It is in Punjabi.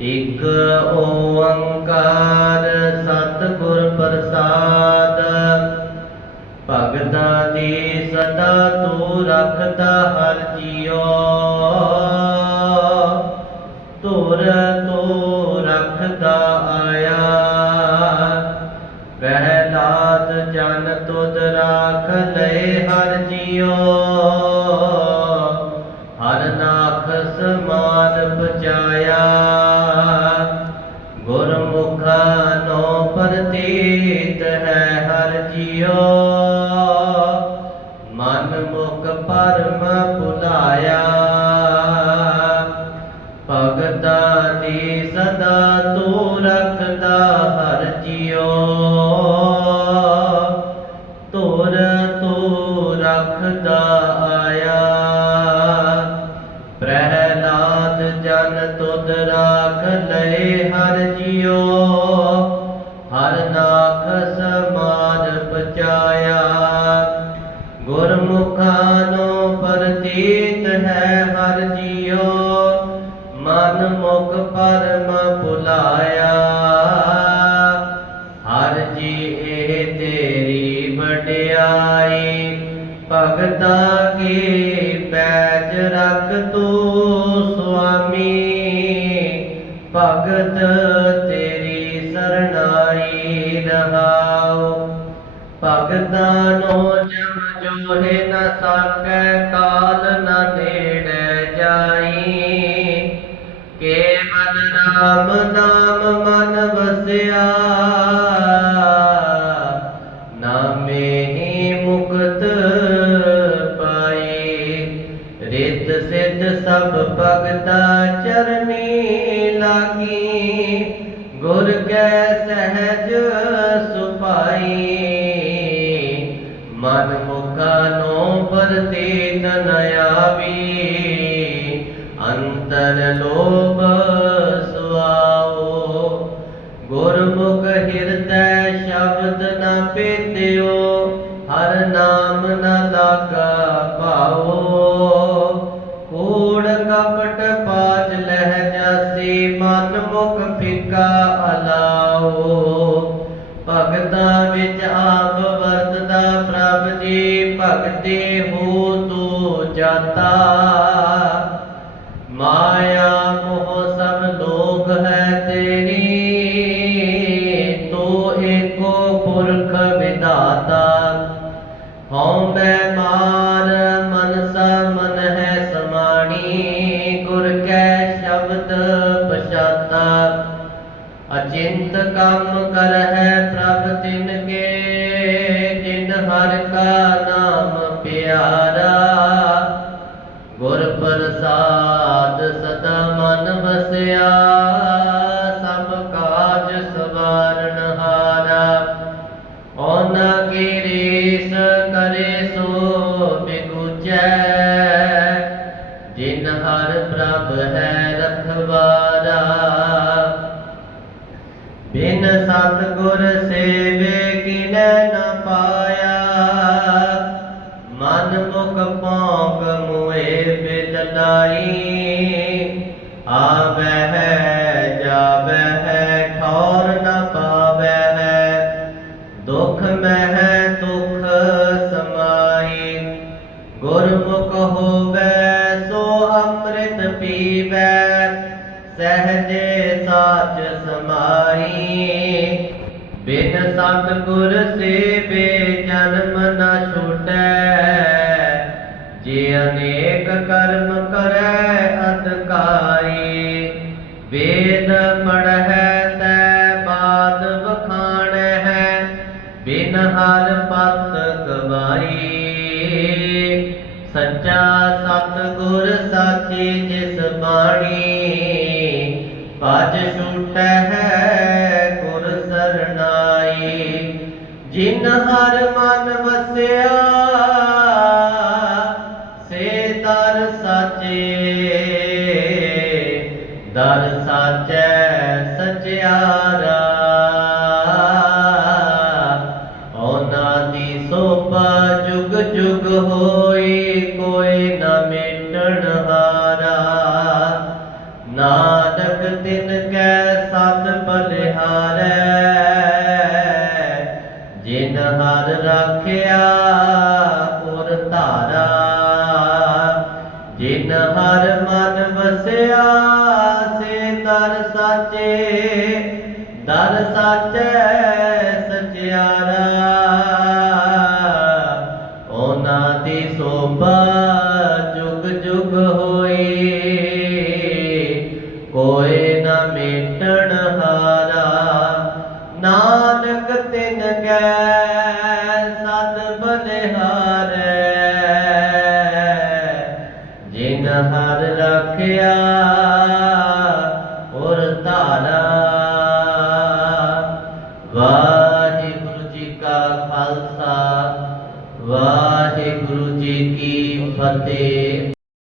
ਇਕ ਓੰਕਾਰ ਸਤਿਗੁਰ ਪ੍ਰਸਾਦ। ਭਗਤਾਂ ਦੀ ਸਦਾ ਤੂੰ ਰੱਖਦਾ ਹਰ ਜੀਓ। ਤੁਰ ਤੂੰ ਰੱਖਦਾ ਆਇਆ। ਪਹਿਲਾਦ ਜਨ ਤੁਧ ਰਾਖ ਲਏ ਪ੍ਰਤੀਤ ਹੈ ਹਰ ਜੀਓ। ਮਨ ਮੁਖ ਪਰਮ ਭੁਲਾਇਆ। ਭਗਤਾਂ ਦੀ ਸਦਾ ਤੂੰ ਰੱਖਦਾ ਹਰ ਜੀਉ ਤੋਰ ਤੂੰ ਰੱਖਦਾ ਆਇਆ। ਪ੍ਰਹਿਲਾਦ ਜਨ ਤੁਧ ਰਾਖ ਲਏ ਹਰ ਜੀਓ। ਮੁਖਾਨੋ ਨੂੰ ਪ੍ਰਤੀਤ ਹੈ, ਹਰ ਜੀਓ ਮਨ ਮੁਖ ਪਰਮ ਭੁਲਾਇਆ। ਹਰ ਜੀ ਇਹ ਤੇਰੀ ਵਡਿਆਈ, ਭਗਤਾ ਕੀ ਪੈਜ ਰਖ ਤੂੰ ਸੁਆਮੀ? ਭਗਤ ਤੇਰੀ ਸਰਣਾਈ ਰਹਾਉ, ਭਗਤਾਂ ਨੂੰ ਜਮ ਜੋਹਿ ਨ ਸਕੈ ਕਾਲ ਨ ਨੇੜੇ ਜਾਈ। ਕੇਵਲ ਰਾਮ ਨਾਮ ਮਨ ਵਸਿਆ। ਨਾਮੇ ਹੀ ਮੁਕਤ ਪਾਈ। ਰਿਤ ਸਿਧ ਸਭ ਭਗਤਾ ਚਰਨੀ ਲਾਗੀ। ਗੁਰ ਕੈ ਸਹਿਜ ਸੁਪਾਈ। ਮਨ ਮੁਖਾ ਨੋ ਪ੍ਰਤੀਤ ਨ ਆਵੀ। ਅੰਤਰ ਲੋਭ ਸੁਆਓ। ਗੁਰਮੁਖ ਹਿਰਦੈ ਸ਼ਬਦ ਨ ਪੇਤਿਓ ਹਰ ਨਾਮ ਨ ਲਾਗਾ ਪਾਓ ਕੂੜ ਕਪਟ ਪਾਜ ਲਹਿ ਜਾਸੀ, ਮਨ ਮੁਖ ਫਿਕਾ ਅਲਾਓ। ਜੀ ਭਗਤੀ ਹੋ ਤੂੰ ਜਾਤਾ ਮਾਇਆ ਮੋਹ ਸਭ ਲੋਕ ਹੈ ਤੇਰੀ, ਤੂੰ ਏਕੋ ਪੁਰਖ ਵਿਦਾਤਾ ਹਉ ਮੈਂ ਮਾਰ ਮਨਸਾ ਮਨ ਹੈ ਸਮਾਣੀ, ਗੁਰ ਕੈ ਸ਼ਬਦ ਪਛਾਤਾ। ਅਚਿੰਤ ਕੰਮ ਕਰ ਹੈ ਹਰ ਪ੍ਰਭ ਹੈ ਰਖਵਾਰਾ ਬਿਨ ਸਤ ਗੁਰ ਸੇਵੇ ਕਿਨੈ ਨ ਪਾਇਆ। ਮਨ ਮੁਖ ਪੌਂਗ ਮੁਏ ਬਿਲ ਆਵੈ ਹੈ, ਜਾਵੈ ਹੈ, ਠੌਰ ਨ ਪਾਵੈ ਹੈ। ਦੁਖ ਮਹਿ ਬਿਨ ਸਤ ਗੁਰ ਸੇਵੇ ਜਨਮ ਨਾ ਛੁਟੈ। ਜੇ ਅਨੇਕ ਕਰਮ ਕਰੈ ਅਧਕਾਰੀ ਵੇਦ ਪੜ੍ਹੈ ਤੈ ਬਾਦ ਵਖਾਣੈ ਬਿਨ ਹਰ ਪਤ ਗਵਾਈ। ਸੱਚਾ ਸਤ ਗੁਰ ਸਾਚੀ ਜਿਸ ਬਾਣੀ, ਭਜ ਛੁਟੈ ਹੈ ਜਿਨ ਹਰ ਮਨ ਵਸਿਆ, ਸੇ ਦਰ ਸਾਚੇ। ਦਰ ਸਾਚੈ ਸਚਿਆਰਾ। ਉਹਨਾਂ ਦੀ ਸੋਭਾ ਜੁਗ ਜੁਗ ਹੋਈ, ਕੋਈ ਨਾ ਮਿਟਣ ਹਾਰਾ। ਨਾਨਕ ਤਿਨ ਕੈ ਨਿਜ ਹਰ ਰਾਖਿਆ, ਪੁਰ ਧਾਰਾ। ਜਿਨ ਹਰ ਮਨ ਵਸਿਆ, ਸੇ ਦਰ ਸਾਚੇ। ਦਰ ਸਾਚੇ ਸਚਿਆਰਾ। ਉਹਨਾਂ ਦੀ ਸੋਭਾ ਨਾਨਕ ਤਿਨ ਕੈ ਸਦ ਬਲਿਹਾਰੈ। ਜਿਨ ਹਰ ਰੱਖਿਆ ਔਰ ਧਾਰਾ